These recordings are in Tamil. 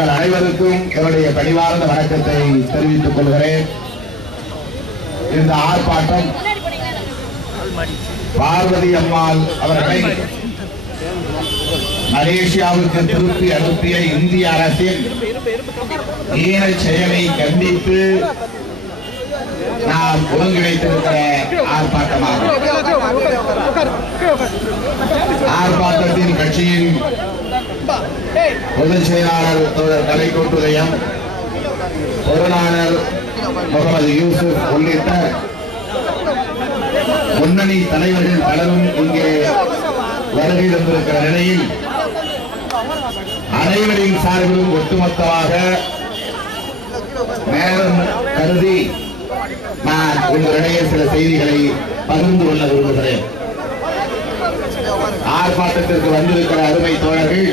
உங்கள் அனைவருக்கும் என்னுடைய பணிவார்ந்த வணக்கத்தை தெரிவித்துக் கொள்கிறேன். இந்த ஆர்ப்பாட்டம் பார்வதி அம்மாள் அவர்களை மலேசியாவுக்கு திருப்பி அனுப்பிய இந்திய அரசின் ஈன செயலை கண்டித்து நாம் ஒருங்கிணைத்திருக்கிற ஆர்ப்பாட்டமாகும். ஆர்ப்பாட்டத்தின் கட்சியின் பொதுச் செயலாளர் தோழர் கலைக்கோட்டுதயம், பொருளாளர் முகமது யூசுப் உள்ளிட்ட முன்னணி தலைவர்கள் பலரும் இங்கே வருகை தந்திருக்கிற நிலையில் அனைவரின் சார்பிலும் ஒட்டுமொத்தமாக நேரம் கருதி நான் உங்களிடையே சில செய்திகளை பகிர்ந்து கொள்ள விரும்புகிறேன். ஆர்ப்பாட்டத்திற்கு வந்திருக்கிற அருமை தோழர்கள்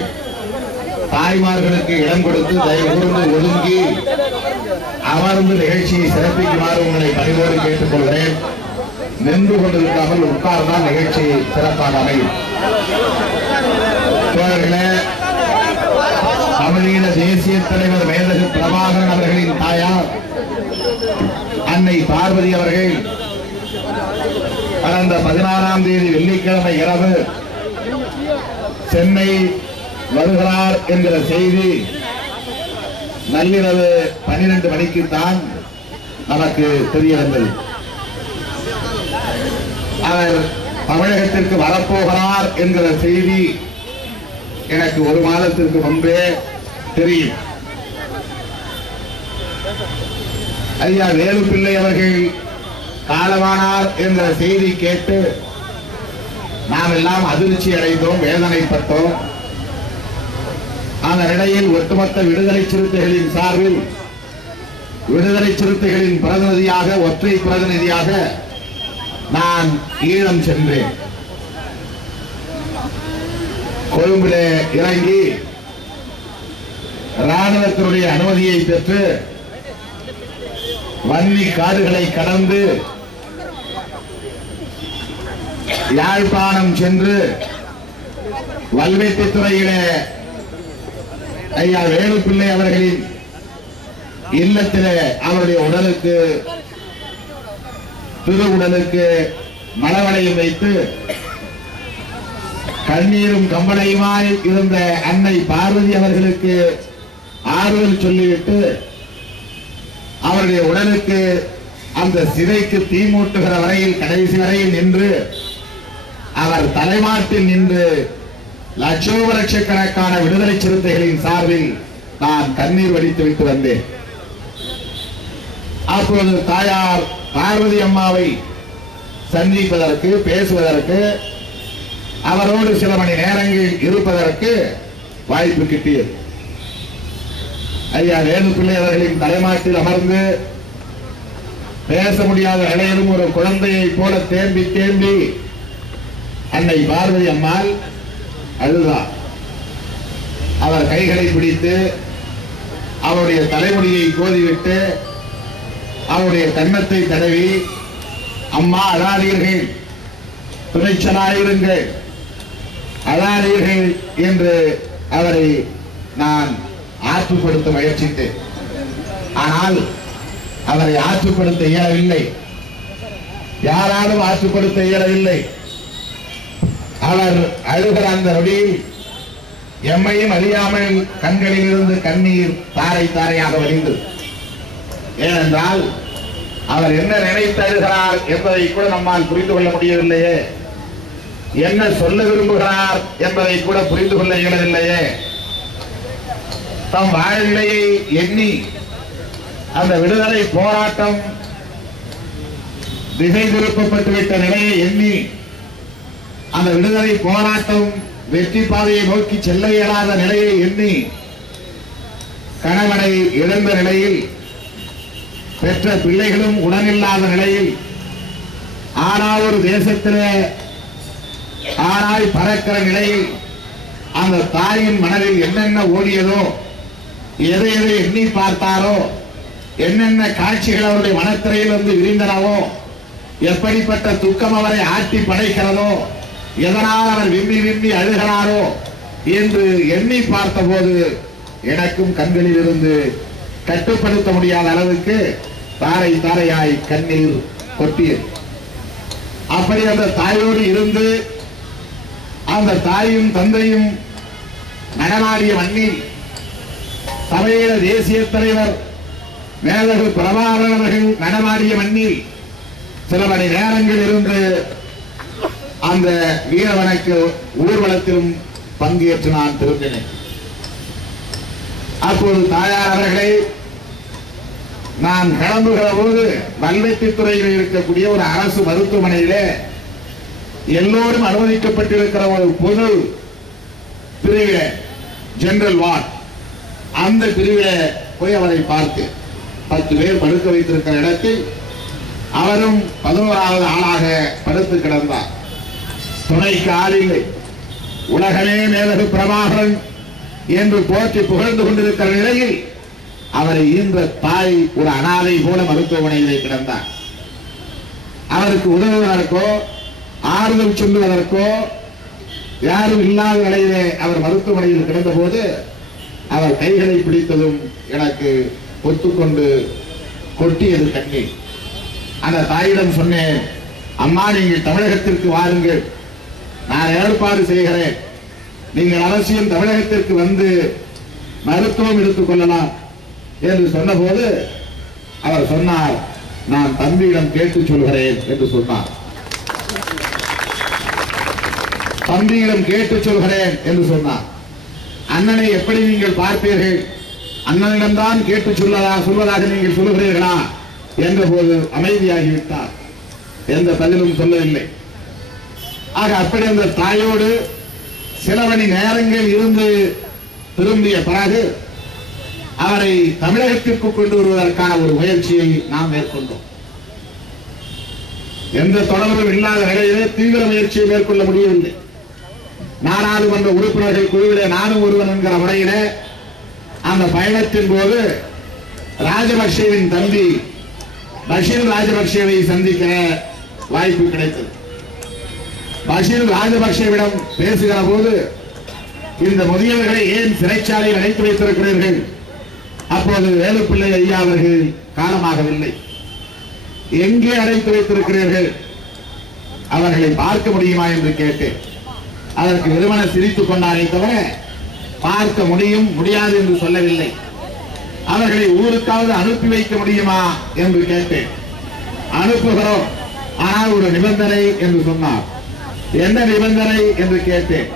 தாய்மார்களுக்கு இடம் கொடுத்து தயவு கூர்ந்து ஒதுங்கி அமர்ந்து நிகழ்ச்சியை சிறப்பிக்குமாறு உங்களை பணிவோடு கேட்டுக் கொள்கிறேன். நின்று கொண்டிருக்காமல் உட்கார்ந்தால் நிகழ்ச்சி சிறப்பாக அமையும். தோழர்களே, தமிழீழ தேசிய தலைவர் மேதகு பிரபாகரன் அவர்களின் தாயார் அன்னை பார்வதி அவர்கள் கடந்த 16ஆம் தேதி வெள்ளிக்கிழமை இரவு சென்னை வருகிறார் என்கிற செய்தி நள்ளிரவு 12 மணிக்குத்தான் நமக்கு தெரிய வந்தது. அவர் தமிழகத்திற்கு வரப்போகிறார் என்கிற செய்தி எனக்கு ஒரு மாதத்திற்கு முன்பே தெரியும். ஐயா வேலுப்பிள்ளை அவர்கள் காலமானார் என்ற செய்தி கேட்டு நாம் எல்லாம் அதிர்ச்சி அடைந்தோம், வேதனைப்பட்டோம். அந்த நிலையில் ஒட்டுமொத்த விடுதலை சிறுத்தைகளின் சார்பில் விடுதலை சிறுத்தைகளின் பிரதிநிதியாக, ஒற்றை பிரதிநிதியாக நான் ஈழம் சென்றேன். கொழும்பிலே இறங்கி ராணுவத்தினுடைய அனுமதியை பெற்று வன்னி காடுகளை கடந்து யாழ்ப்பாணம் சென்று வல்வெட்டித்துறையிலே ஐயா வேலுப்பிள்ளை அவர்களின் இல்லத்திலே அவருடைய உடலுக்கு திருவுடலுக்கு மலவளையம் வைத்து கண்ணீரும் கம்பளையுமாய் இருந்த அன்னை பார்வதி அவர்களுக்கு ஆறுதல் சொல்லிவிட்டு அவருடைய உடலுக்கு அந்த சிதைக்கு தீ மூட்டுகிற வரையில் கடைசி வரையில் நின்று அவர் தலைமாட்டில் நின்று லட்சோப லட்சக்கணக்கான விடுதலை சிறுத்தைகளின் சார்பில் நான் கண்ணீர் வடித்து விட்டு வந்தேன். அப்போது தாயார் பார்வதி அம்மாவை சந்திப்பதற்கு, பேசுவதற்கு, அவரோடு சில மணி நேரங்கள் இருப்பதற்கு வாய்ப்பு கிட்டியது. ஐயா வேலுப்பிள்ளை அவர்களின் தலைமாட்டில் அமர்ந்து பேச முடியாத நிலையிலும் ஒரு குழந்தையை போல தேம்பி தேம்பி அன்னை பார்வதி அம்மாள் அழுதார். அவர் கைகளை பிடித்து அவருடைய தலைமுடியை கோதிவிட்டு அவருடைய கன்னத்தை தடவி, அம்மா அழாதீர்கள், துணைச்சலாயிருங்கள், அழாதீர்கள் என்று அவரை நான் ஆற்றுப்படுத்த முயற்சித்தேன். ஆனால் அவரை ஆற்றுப்படுத்த இயலவில்லை, யாராலும் ஆற்றுப்படுத்த இயலவில்லை. அவர் அழுகிற அந்த நொடியில் எம்மையும் அறியாமல் கண்களில் இருந்து கண்ணீர் தாரை தாரையாக வழிந்தது. ஏனென்றால் அவர் என்ன நினைத்து அழுகிறார் என்பதை கூட நம்மால் புரிந்து கொள்ள முடியவில்லையே, என்ன சொல்ல விரும்புகிறார் என்பதை கூட புரிந்து கொள்ள இயலவில்லையே. தம் வாழ்நிலையை எண்ணி அந்த விடுதலை போராட்டம் திசை திருப்பப்பட்டுவிட்ட நிலையை எண்ணி அந்த விடுதலை போராட்டம் வெற்றி பாதையை நோக்கி செல்ல இயலாத நிலையை எண்ணி கணவனை இழந்த நிலையில், பெற்ற பிள்ளைகளும் உடனில்லாத நிலையில், ஆனால் ஒரு தேசத்திலே ஆனாய் பறக்கிற நிலையில் அந்த தாயின் மனதில் என்னென்ன ஓடியதோ, எதை எதை எண்ணி பார்த்தாரோ, என்னென்ன காட்சிகள் அவருடைய மனத்திரையில் வந்து விரிந்தனவோ, எப்படிப்பட்ட துக்கம் அவரை ஆட்டி படைக்கிறதோ, எதனால் அவர் விம்மி விம்மி அழுகிறாரோ என்று எண்ணி பார்த்தபோது எனக்கும் கண்களில் இருந்து கட்டுப்படுத்த முடியாத அளவுக்கு தாரை தாரையாய் கண்ணீர் கொட்டியது. அப்படி அந்த தாயோடு இருந்து அந்த தாயும் தந்தையும் நடமாடிய மண்ணில் தமிழீழ தேசிய தலைவர் மேதகு பிரபாகரன் அவர்கள் நடமாடிய மண்ணில் சில மணி நேரங்கள் இருந்து அந்த வீரவணக்க ஊர்வலத்திலும் பங்கேற்று நான் திரும்பினேன். அப்போது தாயார் அவர்களை நான் கிளம்புகிற போது வல்வெட்டித்துறையில் இருக்கக்கூடிய ஒரு அரசு மருத்துவமனையிலே எல்லோரும் அனுமதிக்கப்பட்டிருக்கிற ஒரு பொது பிரிவில ஜெனரல் வார்டு, அந்த பிரிவில போய் அவரை பார்த்து 10 பேர் படுக்க வைத்திருக்கிற இடத்தில் அவரும் 11வது ஆளாக படுத்து கிடந்தார். துணைக்கு ஆள் இல்லை. உலகமே மேதகு பிரபாகரன் என்று போற்றி புகழ்ந்து கொண்டிருக்கிற நிலையில் அவரை ஈன்ற தாய் ஒரு அனாதை போல மருத்துவமனையிலே கிடந்தார். அவருக்கு உதவுவதற்கோ ஆறுதல் சொல்லுவதற்கோ யாரும் இல்லாத நிலையிலே அவர் மருத்துவமனையில் கிடந்த போது அவர் கைகளை பிடித்ததும் எனக்கு ஒத்துக்கொண்டு கொட்டியது கண்ணீர். அந்த தாயிடம் சொன்னேன், அம்மா நீங்கள் தமிழகத்திற்கு வாருங்கள், நான் ஏற்பாடு செய்கிறேன், நீங்கள் அவசியம் தமிழகத்திற்கு வந்து மருத்துவம் எடுத்துக் கொள்ளலாம் என்று சொன்னபோது அவர் சொன்னார், நான் தம்பியிடம் கேட்டு சொல்கிறேன் என்று சொன்னார். தம்பியிடம் கேட்டு சொல்கிறேன் என்று சொன்னார். அண்ணனை எப்படி நீங்கள் பார்ப்பீர்கள்? அண்ணனிடம்தான் கேட்டு சொல்வதாக நீங்கள் சொல்லுகிறீர்களா என்ற போது அமைதியாகிவிட்டார். எந்த பதிலும் சொல்லவில்லை. ஆக அப்படி அந்த தாயோடு சில மணி நேரங்கள் இருந்து திரும்பிய பிறகு அவரை தமிழகத்திற்கு கொண்டு வருவதற்கான ஒரு முயற்சியை நாம் மேற்கொண்டோம். எந்த தொடர்பும் இல்லாத நிலையிலே தீவிர முயற்சியை மேற்கொள்ள முடியவில்லை. நாடாளுமன்ற உறுப்பினர்கள் குழுவிலே நானும் ஒருவன் என்கிற முறையிலே அந்த பயணத்தின் போது ராஜபக்சேவின் தம்பி பஷீர் ராஜபக்சேவை சந்திக்கிற வாய்ப்பு கிடைத்தது. பஷீர் ராஜபக்சேவிடம் பேசுகிற போது இந்த முதியவர்களை ஏன் சிறைச்சாலையில் அடைத்து வைத்திருக்கிறீர்கள்? அப்போது வேலுப்பிள்ளை ஐயா அவர்கள் காலமாகவில்லை. எங்கே அடைத்து வைத்திருக்கிறீர்கள்? அவர்களை பார்க்க முடியுமா என்று கேட்டேன். அதற்கு வெறுமன சிரித்துக் கொண்டாரே தவிர பார்க்க முடியும் முடியாது என்று சொல்லவில்லை. அவர்களை ஊருக்காவது அனுப்பி வைக்க முடியுமா என்று கேட்டேன். அனுப்புகிறோம், ஆனால் ஒரு நிபந்தனை என்று சொன்னார். என்ன நிபந்தனை என்று கேட்டேன்.